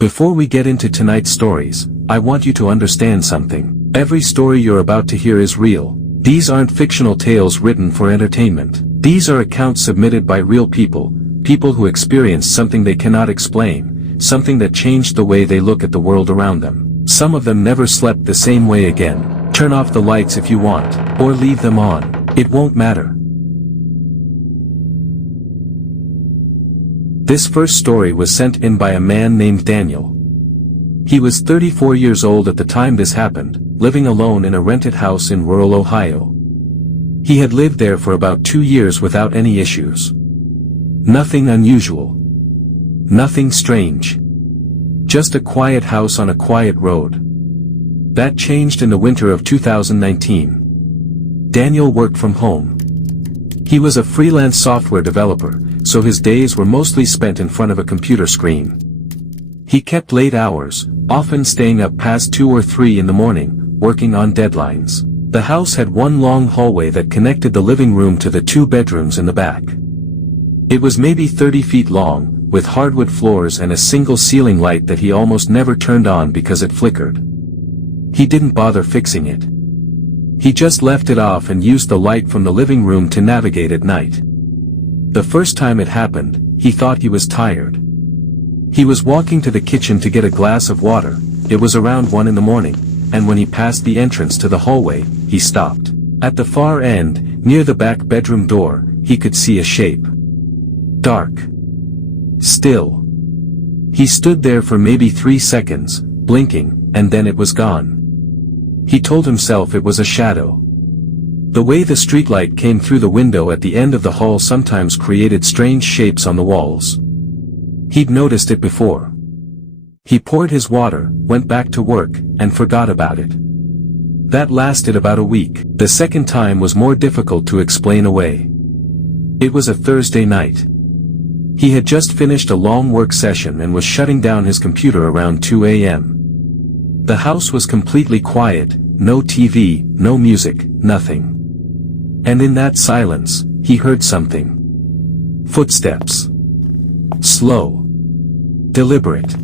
Before we get into tonight's stories, I want you to understand something. Every story you're about to hear is real. These aren't fictional tales written for entertainment. These are accounts submitted by real people, people who experienced something they cannot explain, something that changed the way they look at the world around them. Some of them never slept the same way again. Turn off the lights if you want, or leave them on. It won't matter. This first story was sent in by a man named Daniel. He was 34 years old at the time this happened, living alone in a rented house in rural Ohio. He had lived there for about 2 years without any issues. Nothing unusual. Nothing strange. Just a quiet house on a quiet road. That changed in the winter of 2019. Daniel worked from home. He was a freelance software developer, so his days were mostly spent in front of a computer screen. He kept late hours, often staying up past 2 or 3 in the morning, working on deadlines. The house had one long hallway that connected the living room to the 2 bedrooms in the back. It was maybe 30 feet long, with hardwood floors and a single ceiling light that he almost never turned on because it flickered. He didn't bother fixing it. He just left it off and used the light from the living room to navigate at night. The first time it happened, he thought he was tired. He was walking to the kitchen to get a glass of water. It was around 1 in the morning, and when he passed the entrance to the hallway, he stopped. At the far end, near the back bedroom door, he could see a shape. Dark. Still. He stood there for maybe 3 seconds, blinking, and then it was gone. He told himself it was a shadow. The way the streetlight came through the window at the end of the hall sometimes created strange shapes on the walls. He'd noticed it before. He poured his water, went back to work, and forgot about it. That lasted about a week. The second time was more difficult to explain away. It was a Thursday night. He had just finished a long work session and was shutting down his computer around 2 a.m. The house was completely quiet, no TV, no music, nothing. And in that silence, he heard something. Footsteps. Slow. Deliberate.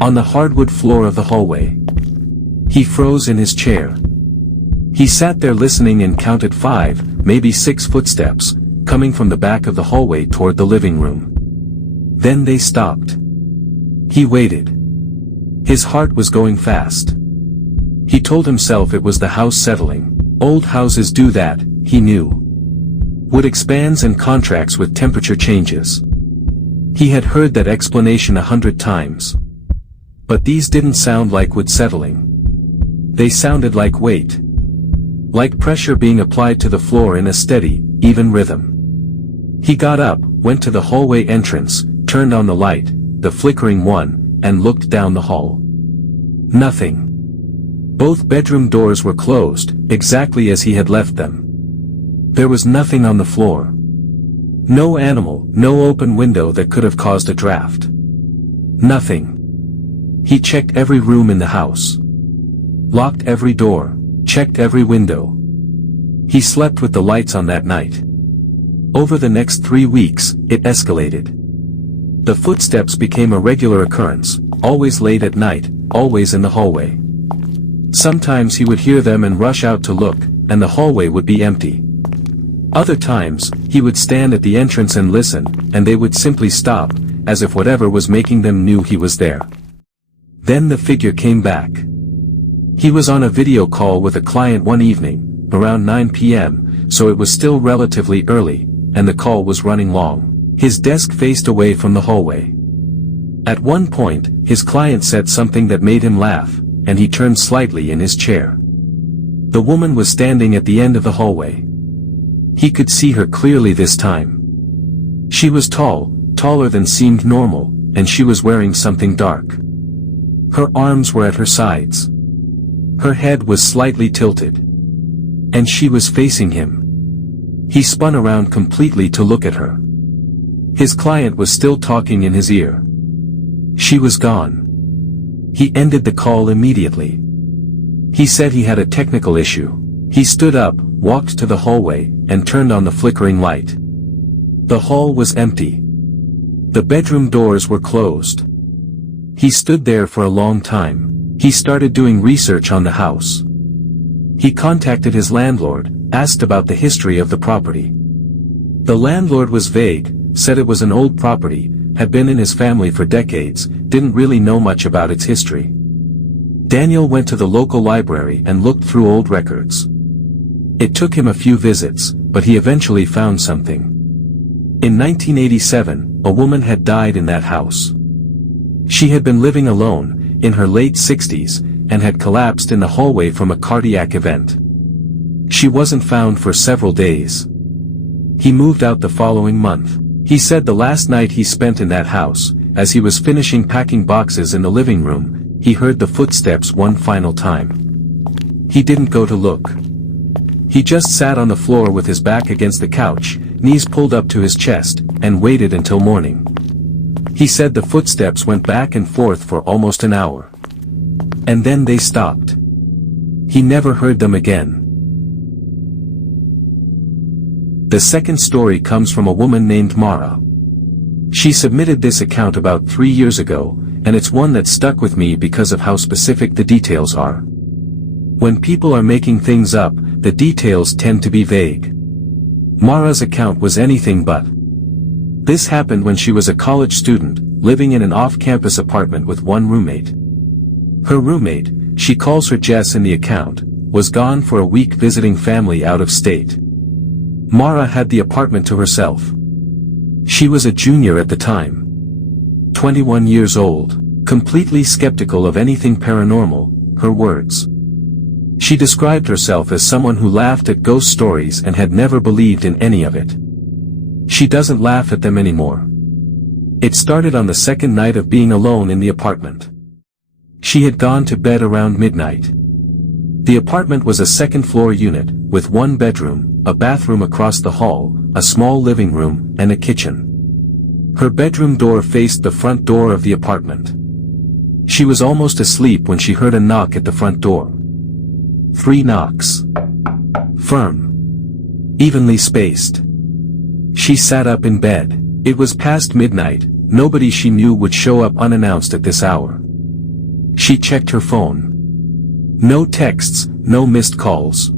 On the hardwood floor of the hallway. He froze in his chair. He sat there listening and counted 5, maybe 6 footsteps, coming from the back of the hallway toward the living room. Then they stopped. He waited. His heart was going fast. He told himself it was the house settling. Old houses do that, he knew. Wood expands and contracts with temperature changes. He had heard that explanation 100 times. But these didn't sound like wood settling. They sounded like weight. Like pressure being applied to the floor in a steady, even rhythm. He got up, went to the hallway entrance, turned on the light, the flickering one, and looked down the hall. Nothing. Both bedroom doors were closed, exactly as he had left them. There was nothing on the floor. No animal, no open window that could have caused a draft. Nothing. He checked every room in the house. Locked every door, checked every window. He slept with the lights on that night. Over the next 3 weeks, it escalated. The footsteps became a regular occurrence, always late at night, always in the hallway. Sometimes he would hear them and rush out to look, and the hallway would be empty. Other times, he would stand at the entrance and listen, and they would simply stop, as if whatever was making them knew he was there. Then the figure came back. He was on a video call with a client one evening, around 9 p.m., so it was still relatively early, and the call was running long. His desk faced away from the hallway. At one point, his client said something that made him laugh, and he turned slightly in his chair. The woman was standing at the end of the hallway. He could see her clearly this time. She was tall, taller than seemed normal, and she was wearing something dark. Her arms were at her sides. Her head was slightly tilted. And she was facing him. He spun around completely to look at her. His client was still talking in his ear. She was gone. He ended the call immediately. He said he had a technical issue. He stood up, walked to the hallway, and turned on the flickering light. The hall was empty. The bedroom doors were closed. He stood there for a long time. He started doing research on the house. He contacted his landlord, asked about the history of the property. The landlord was vague, said it was an old property, had been in his family for decades, didn't really know much about its history. Daniel went to the local library and looked through old records. It took him a few visits, but he eventually found something. In 1987, a woman had died in that house. She had been living alone, in her late 60s, and had collapsed in the hallway from a cardiac event. She wasn't found for several days. He moved out the following month. He said the last night he spent in that house, as he was finishing packing boxes in the living room, he heard the footsteps one final time. He didn't go to look. He just sat on the floor with his back against the couch, knees pulled up to his chest, and waited until morning. He said the footsteps went back and forth for almost an hour. And then they stopped. He never heard them again. The second story comes from a woman named Mara. She submitted this account about 3 years ago, and it's one that stuck with me because of how specific the details are. When people are making things up, the details tend to be vague. Mara's account was anything but. This happened when she was a college student, living in an off-campus apartment with one roommate. Her roommate, she calls her Jess in the account, was gone for a week visiting family out of state. Mara had the apartment to herself. She was a junior at the time. 21 years old, completely skeptical of anything paranormal, her words. She described herself as someone who laughed at ghost stories and had never believed in any of it. She doesn't laugh at them anymore. It started on the second night of being alone in the apartment. She had gone to bed around midnight. The apartment was a second-floor unit, with one bedroom, a bathroom across the hall, a small living room, and a kitchen. Her bedroom door faced the front door of the apartment. She was almost asleep when she heard a knock at the front door. 3 knocks. Firm. Evenly spaced. She sat up in bed. It was past midnight, nobody she knew would show up unannounced at this hour. She checked her phone. No texts, no missed calls.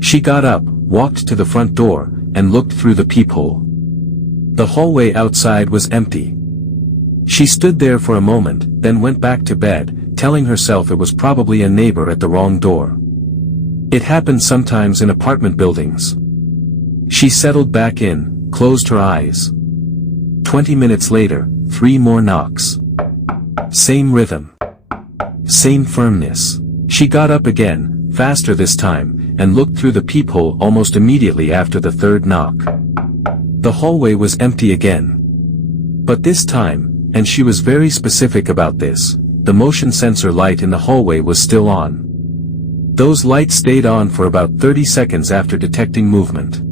She got up, walked to the front door, and looked through the peephole. The hallway outside was empty. She stood there for a moment, then went back to bed, telling herself it was probably a neighbor at the wrong door. It happened sometimes in apartment buildings. She settled back in, closed her eyes. 20 minutes later, 3 more knocks. Same rhythm. Same firmness. She got up again, faster this time, and looked through the peephole almost immediately after the 3rd knock. The hallway was empty again. But this time, and she was very specific about this, the motion sensor light in the hallway was still on. Those lights stayed on for about 30 seconds after detecting movement.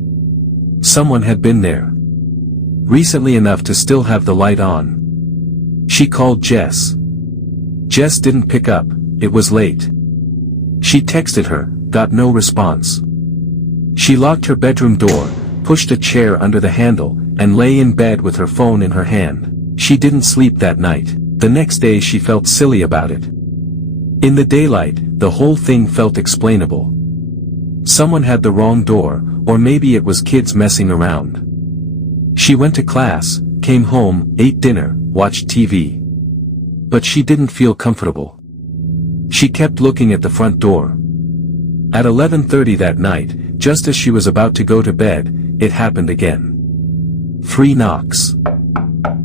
Someone had been there. Recently enough to still have the light on. She called Jess. Jess didn't pick up, it was late. She texted her, got no response. She locked her bedroom door, pushed a chair under the handle, and lay in bed with her phone in her hand. She didn't sleep that night. The next day she felt silly about it. In the daylight, the whole thing felt explainable. Someone had the wrong door, or maybe it was kids messing around. She went to class, came home, ate dinner, watched TV. But she didn't feel comfortable. She kept looking at the front door. At 11:30 that night, just as she was about to go to bed, it happened again. 3 knocks.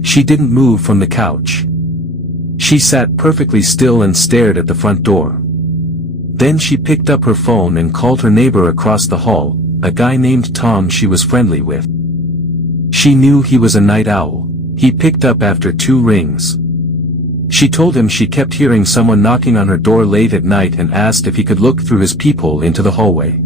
She didn't move from the couch. She sat perfectly still and stared at the front door. Then she picked up her phone and called her neighbor across the hall, a guy named Tom she was friendly with. She knew he was a night owl. He picked up after 2 rings. She told him she kept hearing someone knocking on her door late at night and asked if he could look through his peephole into the hallway.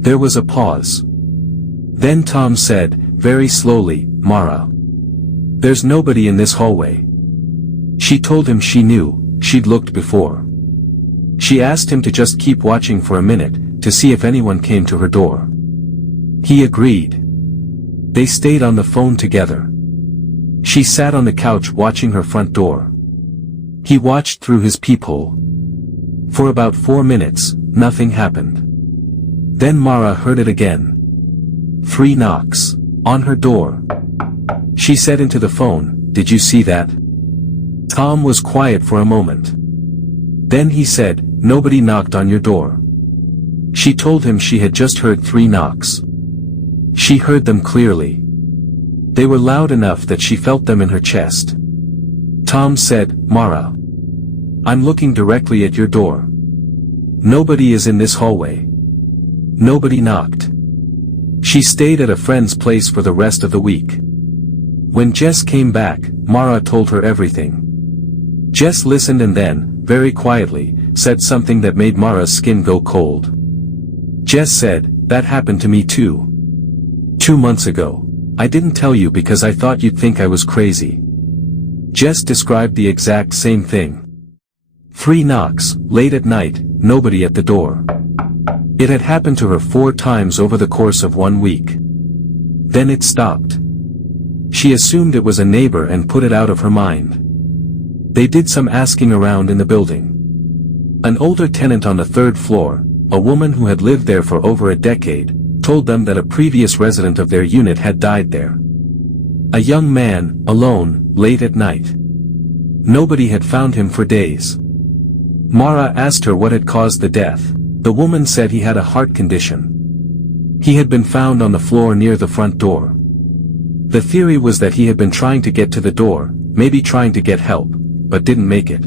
There was a pause. Then Tom said, very slowly, Mara. There's nobody in this hallway. She told him she knew, she'd looked before. She asked him to just keep watching for a minute, to see if anyone came to her door. He agreed. They stayed on the phone together. She sat on the couch watching her front door. He watched through his peephole. For about 4 minutes, nothing happened. Then Mara heard it again. 3 knocks. On her door. She said into the phone, "Did you see that?" Tom was quiet for a moment. Then he said, "Nobody knocked on your door." She told him she had just heard 3 knocks. She heard them clearly. They were loud enough that she felt them in her chest. Tom said, "Mara, I'm looking directly at your door. Nobody is in this hallway. Nobody knocked." She stayed at a friend's place for the rest of the week. When Jess came back, Mara told her everything. Jess listened and then, very quietly, said something that made Mara's skin go cold. Jess said, "That happened to me too. 2 months ago. I didn't tell you because I thought you'd think I was crazy." Jess described the exact same thing. 3 knocks, late at night, nobody at the door. It had happened to her 4 times over the course of 1 week. Then it stopped. She assumed it was a neighbor and put it out of her mind. They did some asking around in the building. An older tenant on the 3rd floor, a woman who had lived there for over a decade, told them that a previous resident of their unit had died there. A young man, alone, late at night. Nobody had found him for days. Mara asked her what had caused the death. The woman said he had a heart condition. He had been found on the floor near the front door. The theory was that he had been trying to get to the door, maybe trying to get help, but didn't make it.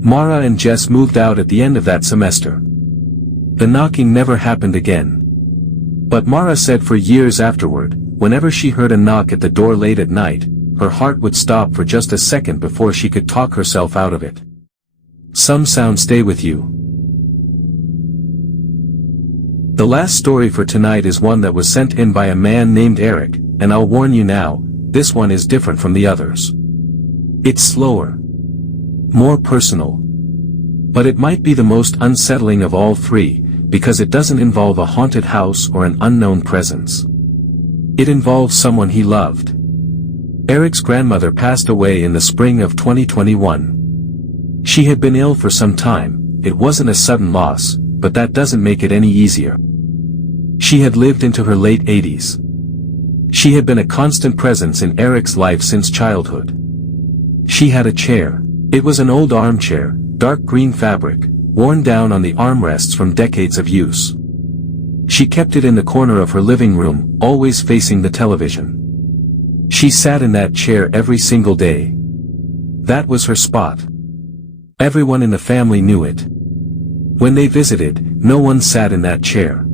Mara and Jess moved out at the end of that semester. The knocking never happened again. But Mara said for years afterward, whenever she heard a knock at the door late at night, her heart would stop for just a second before she could talk herself out of it. Some sounds stay with you. The last story for tonight is one that was sent in by a man named Eric, and I'll warn you now, this one is different from the others. It's slower. More personal. But it might be the most unsettling of all 3, because it doesn't involve a haunted house or an unknown presence. It involves someone he loved. Eric's grandmother passed away in the spring of 2021. She had been ill for some time. It wasn't a sudden loss, but that doesn't make it any easier. She had lived into her late 80s. She had been a constant presence in Eric's life since childhood. She had a chair. It was an old armchair, dark green fabric, worn down on the armrests from decades of use. She kept it in the corner of her living room, always facing the television. She sat in that chair every single day. That was her spot. Everyone in the family knew it. When they visited, no one sat in that chair.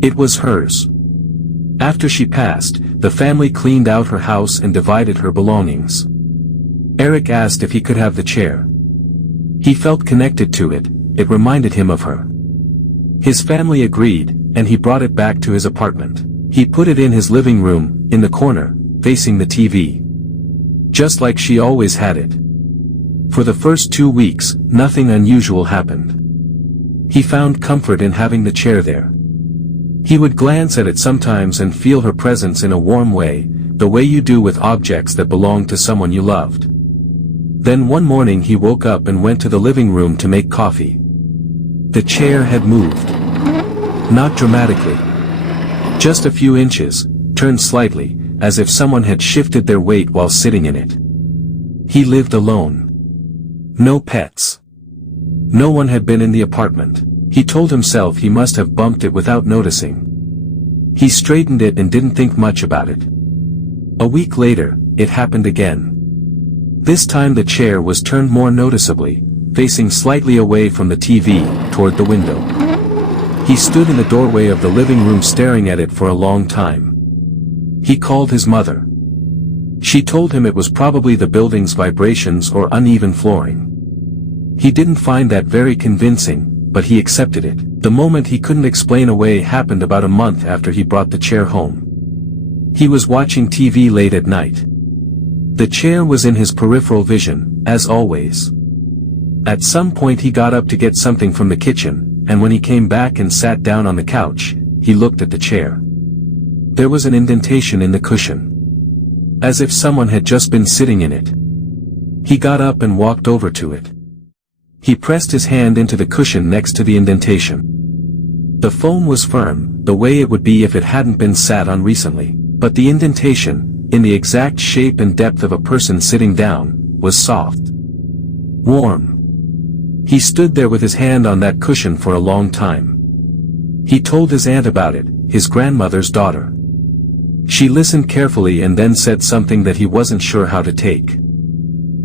It was hers. After she passed, the family cleaned out her house and divided her belongings. Eric asked if he could have the chair. He felt connected to it, it reminded him of her. His family agreed, and he brought it back to his apartment. He put it in his living room, in the corner, facing the TV. Just like she always had it. For the first 2 weeks, nothing unusual happened. He found comfort in having the chair there. He would glance at it sometimes and feel her presence in a warm way, the way you do with objects that belong to someone you loved. Then one morning he woke up and went to the living room to make coffee. The chair had moved. Not dramatically. Just a few inches, turned slightly, as if someone had shifted their weight while sitting in it. He lived alone. No pets. No one had been in the apartment. He told himself he must have bumped it without noticing. He straightened it and didn't think much about it. A week later, it happened again. This time the chair was turned more noticeably, facing slightly away from the TV, toward the window. He stood in the doorway of the living room staring at it for a long time. He called his mother. She told him it was probably the building's vibrations or uneven flooring. He didn't find that very convincing, but he accepted it. The moment he couldn't explain away happened about a month after he brought the chair home. He was watching TV late at night. The chair was in his peripheral vision, as always. At some point he got up to get something from the kitchen, and when he came back and sat down on the couch, he looked at the chair. There was an indentation in the cushion. As if someone had just been sitting in it. He got up and walked over to it. He pressed his hand into the cushion next to the indentation. The foam was firm, the way it would be if it hadn't been sat on recently, but the indentation, in the exact shape and depth of a person sitting down, was soft. Warm. He stood there with his hand on that cushion for a long time. He told his aunt about it, his grandmother's daughter. She listened carefully and then said something that he wasn't sure how to take.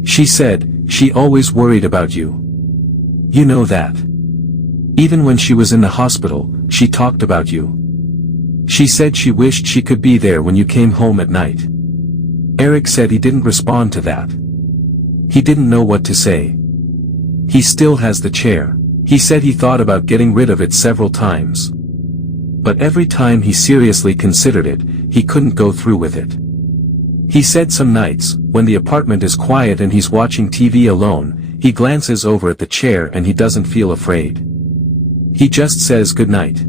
She said, "She always worried about you. You know that. Even when she was in the hospital, she talked about you. She said she wished she could be there when you came home at night." Eric said he didn't respond to that. He didn't know what to say. He still has the chair. He said he thought about getting rid of it several times. But every time he seriously considered it, he couldn't go through with it. He said some nights, when the apartment is quiet and he's watching TV alone, he glances over at the chair and he doesn't feel afraid. He just says goodnight.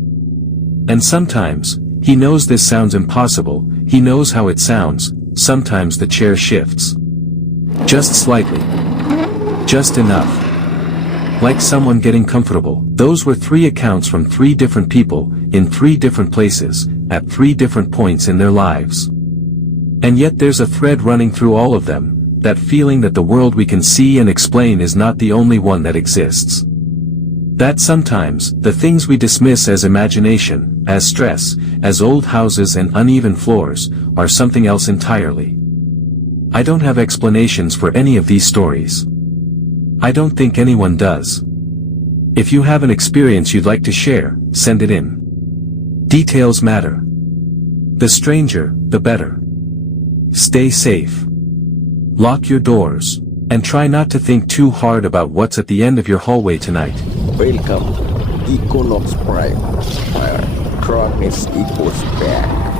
And sometimes, he knows this sounds impossible, he knows how it sounds, sometimes the chair shifts. Just slightly. Just enough. Like someone getting comfortable. Those were 3 accounts from 3 different people, in 3 different places, at 3 different points in their lives. And yet there's a thread running through all of them, that feeling that the world we can see and explain is not the only one that exists. That sometimes, the things we dismiss as imagination, as stress, as old houses and uneven floors, are something else entirely. I don't have explanations for any of these stories. I don't think anyone does. If you have an experience you'd like to share, send it in. Details matter. The stranger, the better. Stay safe. Lock your doors, and try not to think too hard about what's at the end of your hallway tonight. Welcome, Equinox Prime, where darkness equals back.